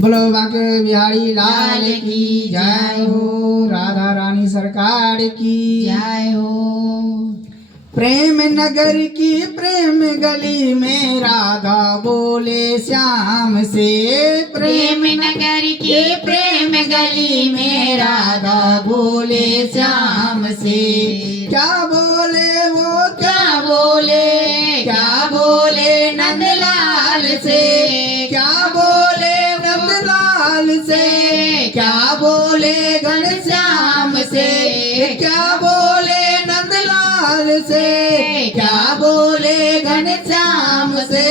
बोलो बांके बिहारी लाल की जय हो। राधा रानी सरकार की जय हो। प्रेम नगर की प्रेम गली में राधा बोले श्याम से। प्रेम नगर की प्रेम गली में राधा बोले श्याम से। क्या बोले वो क्या बोले, क्या बोले नंदलाल से। क्या बोले नंदलाल से। क्या बोले घनश्याम से। क्या बोले नंदलाल से। क्या बोले घनश्याम से।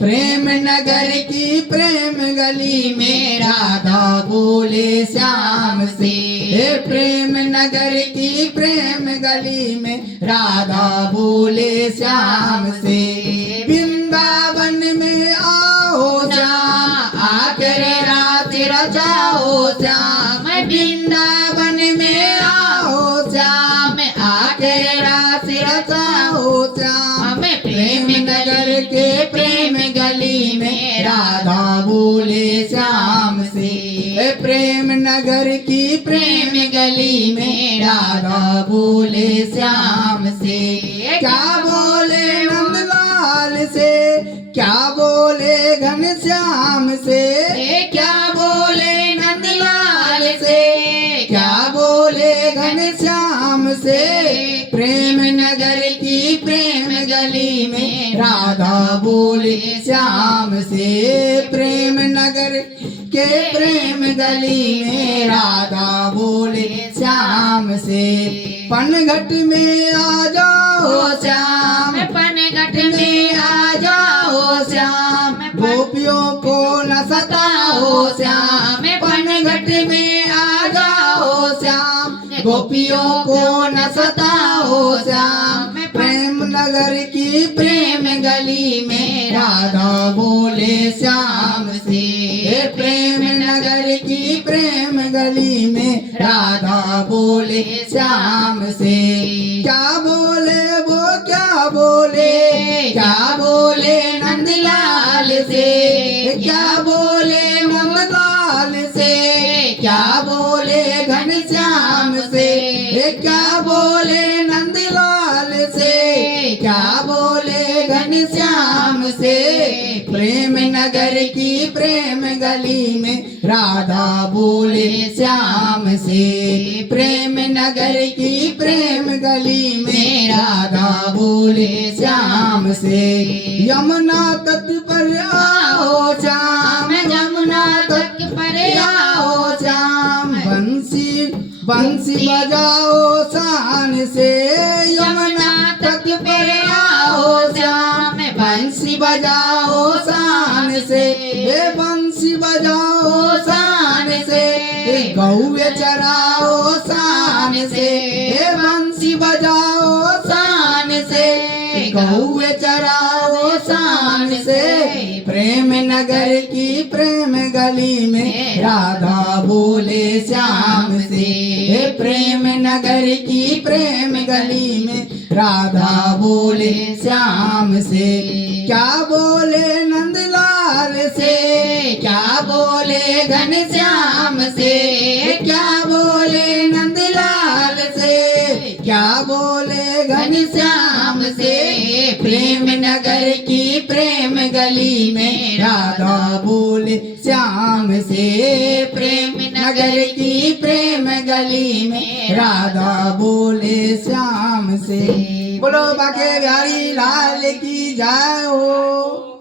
प्रेम नगर की प्रेम गली में राधा बोले श्याम से। प्रेम नगर की प्रेम गली में राधा बोले श्याम से। वृंदावन में आओ श्याम आकर रात रचाओ श्याम। वृंदावन में आओ श्याम आकर रात रचाओ श्याम। प्रेम नगर के प्रेम गली में राधा बोले श्याम से। प्रेम नगर की प्रेम गली में राधा बोले श्याम से। क्या बोले नंदलाल से। क्या बोले घनश्याम से। क्या बोले नंदलाल से। क्या बोले घनश्याम से। प्रेम नगर की प्रेम गली में राधा बोले श्याम से। प्रेम नगर के प्रेम गली में राधा बोले श्याम से। पनघट में आ जाओ श्याम। पनघट में आ जाओ श्याम। गोपियों को न सताओ श्याम। पनघट में आ जाओ श्याम। गोपियों को न सताओ श्याम। प्रेम नगर की प्रेम गली में राधा बोले श्याम से। प्रेम नगर की प्रेम गली में राधा बोले श्याम से। क्या बोले वो क्या बोले। क्या बोले नंदलाल से। क्या बोले नंदलाल से। क्या बोले घनश्याम से। क्या बोले नंदलाल से। क्या बोले घनश्याम से। प्रेम नगर की प्रेम गली में राधा बोले श्याम से। प्रेम नगर की प्रेम गली में राधा बोले श्याम से। यमुना तट पर आओ श्याम। यमुना तट पर आओ श्याम। बंसी बजाओ शान से। यमुना तट पर आओ श्याम। बंसी बजाओ शान से। बंसी बजाओ शान से। गौए चराओ शान से। बंसी बजाओ शान से। गौए चराओ शान से। प्रेम नगर की प्रेम गली में राधा बोले श्याम से। प्रेम नगर की प्रेम गली में राधा बोले श्याम से। क्या बोले नंदलाल से। क्या बोले घनश्याम से। क्या बोले नंदलाल से। क्या बोले घनश्याम से। प्रेम नगर की प्रेम गली में राधा बोले श्याम से। प्रेम नगर की प्रेम गली में राधा बोले श्याम से। बोलो बांके बिहारी लाल की जय हो।